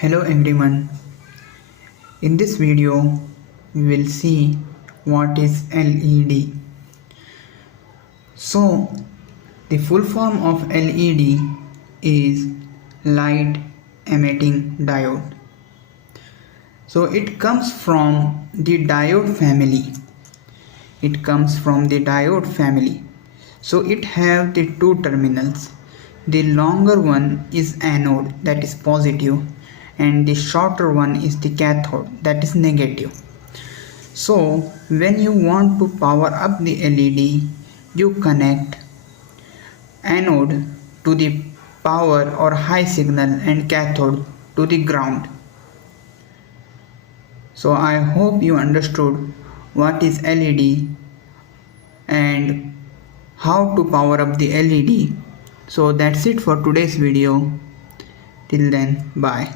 Hello everyone. In this video we will see what is LED. So the full form of LED is light emitting diode. So it comes from the diode family. So it have the two terminals. The longer one is anode, that is positive, and the shorter one is the cathode, that is negative. So when you want to power up the LED, you connect anode to the power or high signal and cathode to the ground. So I hope you understood what is LED and how to power up the LED. So that's it for today's video. Till then, bye.